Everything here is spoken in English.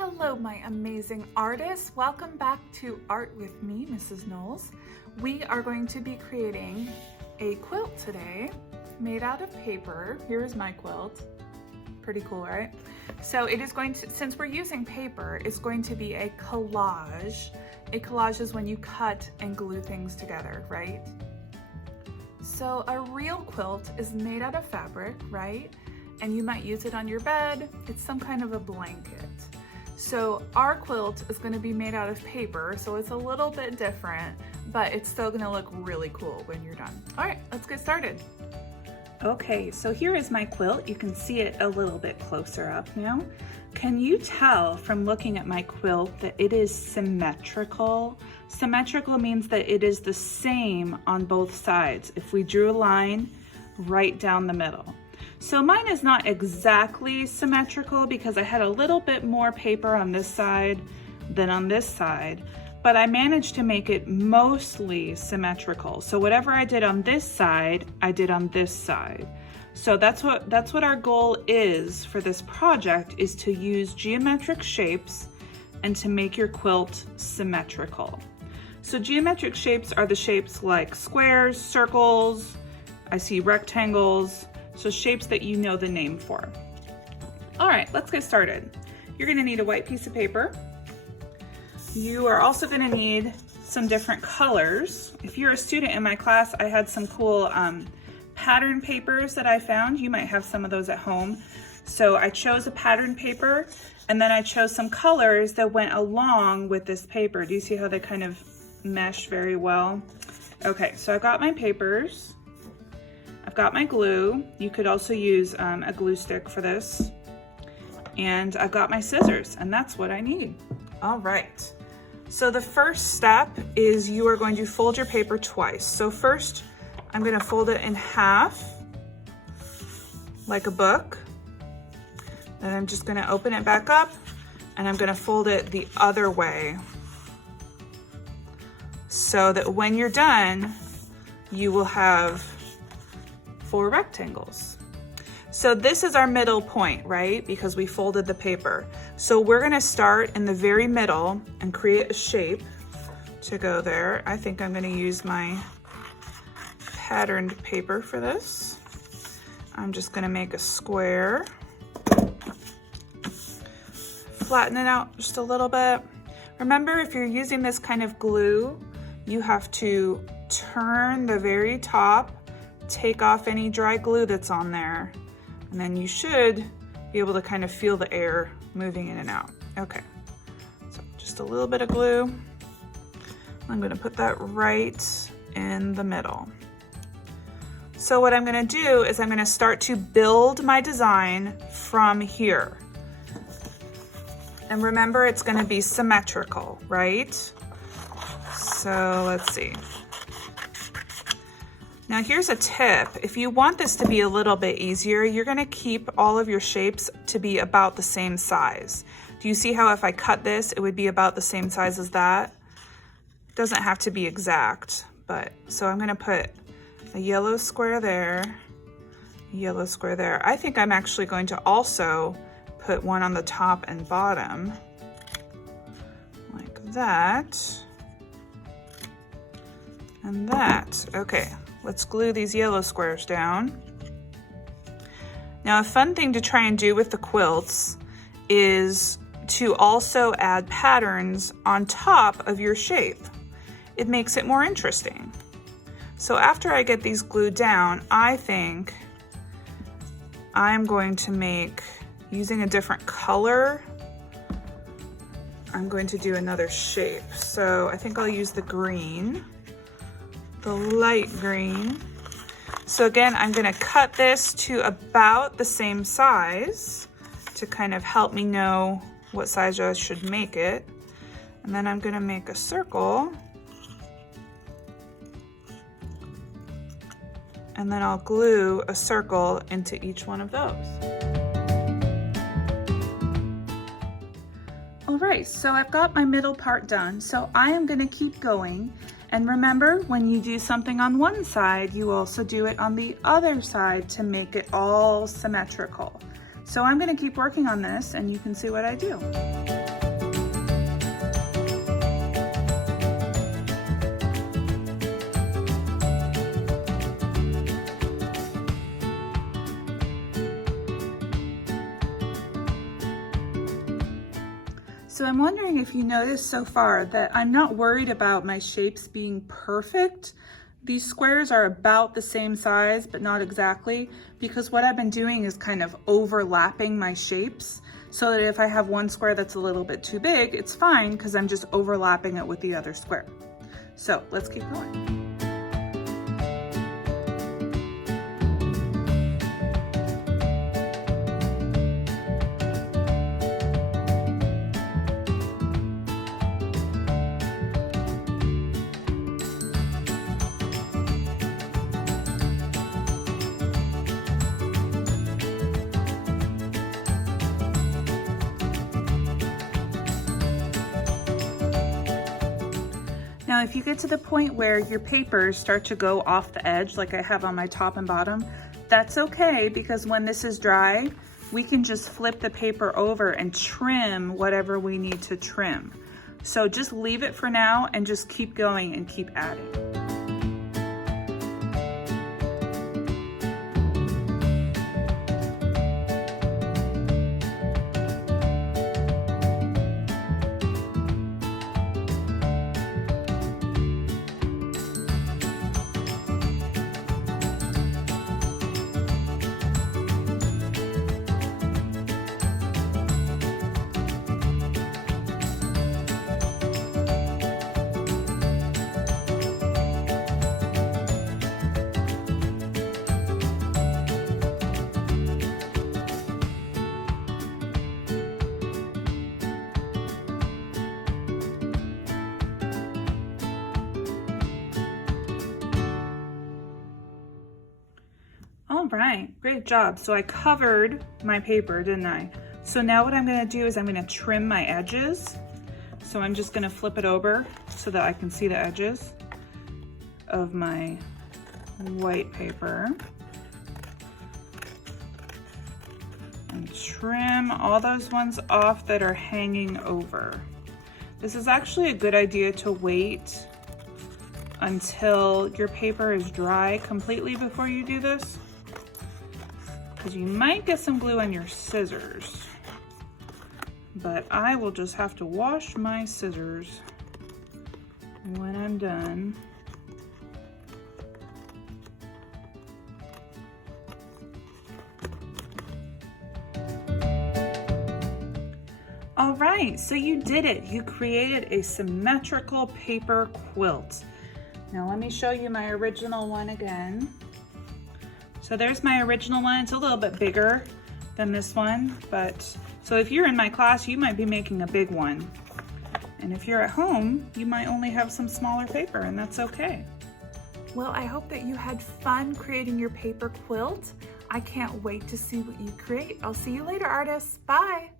Hello, my amazing artists. Welcome back to Art with me, Mrs. Knowles. We are going to be creating a quilt today made out of paper. Here is my quilt. Pretty cool, right? So it is going to, since we're using paper, it's going to be a collage. A collage is when you cut and glue things together, right? So a real quilt is made out of fabric, right? And you might use it on your bed. It's some kind of a blanket. So our quilt is going to be made out of paper, so it's a little bit different, but it's still going to look really cool when you're done. All right, let's get started. Okay, so here is my quilt. You can see it a little bit closer up now. Can you tell from looking at my quilt that it is symmetrical? Symmetrical means that it is the same on both sides. If we drew a line right down the middle. So mine is not exactly symmetrical because I had a little bit more paper on this side than on this side, but I managed to make it mostly symmetrical. So whatever I did on this side, I did on this side. So that's what our goal is for this project, is to use geometric shapes and to make your quilt symmetrical. So geometric shapes are the shapes like squares, circles, I see rectangles, so shapes that you know the name for. All right, let's get started. You're gonna need a white piece of paper. You are also gonna need some different colors. If you're a student in my class, I had some cool pattern papers that I found. You might have some of those at home. So I chose a pattern paper, and then I chose some colors that went along with this paper. Do you see how they kind of mesh very well? Okay, so I've got my papers. I've got my glue. You could also use a glue stick for this. And I've got my scissors, and that's what I need. All right. So the first step is you are going to fold your paper twice. So first, I'm gonna fold it in half, like a book. Then I'm just gonna open it back up, and I'm gonna fold it the other way, so that when you're done, you will have 4 rectangles. So this is our middle point, right? Because we folded the paper. So we're gonna start in the very middle and create a shape to go there. I think I'm gonna use my patterned paper for this. I'm just gonna make a square. Flatten it out just a little bit. Remember, if you're using this kind of glue, you have to turn the very top, take off any dry glue that's on there, and then you should be able to kind of feel the air moving in and out. Okay, so just a little bit of glue. I'm gonna put that right in the middle. So what I'm gonna do is I'm gonna start to build my design from here. And remember, it's gonna be symmetrical, right? So let's see. Now here's a tip. If you want this to be a little bit easier, you're gonna keep all of your shapes to be about the same size. Do you see how if I cut this, it would be about the same size as that? It doesn't have to be exact, but so I'm gonna put a yellow square there, a yellow square there. I think I'm actually going to also put one on the top and bottom, like that, and that. Okay. Let's glue these yellow squares down. Now, a fun thing to try and do with the quilts is to also add patterns on top of your shape. It makes it more interesting. So after I get these glued down, I think I'm going to make, using a different color, I'm going to do another shape. So I think I'll use the green. The light green. So again, I'm gonna cut this to about the same size to kind of help me know what size I should make it. And then I'm gonna make a circle. And then I'll glue a circle into each one of those. All right, so I've got my middle part done. So I am gonna keep going. And remember, when you do something on one side, you also do it on the other side to make it all symmetrical. So I'm gonna keep working on this and you can see what I do. So I'm wondering if you noticed so far that I'm not worried about my shapes being perfect. These squares are about the same size, but not exactly, because what I've been doing is kind of overlapping my shapes so that if I have one square that's a little bit too big, it's fine because I'm just overlapping it with the other square. So let's keep going. Now, if you get to the point where your papers start to go off the edge, like I have on my top and bottom, that's okay, because when this is dry, we can just flip the paper over and trim whatever we need to trim. So just leave it for now and just keep going and keep adding. All right, great job. So I covered my paper, didn't I? So now what I'm gonna do is I'm gonna trim my edges. So I'm just gonna flip it over so that I can see the edges of my white paper. And trim all those ones off that are hanging over. This is actually a good idea to wait until your paper is dry completely before you do this, because you might get some glue on your scissors, but I will just have to wash my scissors when I'm done. All right, so you did it. You created a symmetrical paper quilt. Now let me show you my original one again. So there's my original one. It's a little bit bigger than this one, but so if you're in my class, you might be making a big one. And if you're at home, you might only have some smaller paper, and that's okay. Well, I hope that you had fun creating your paper quilt. I can't wait to see what you create. I'll see you later, artists. Bye.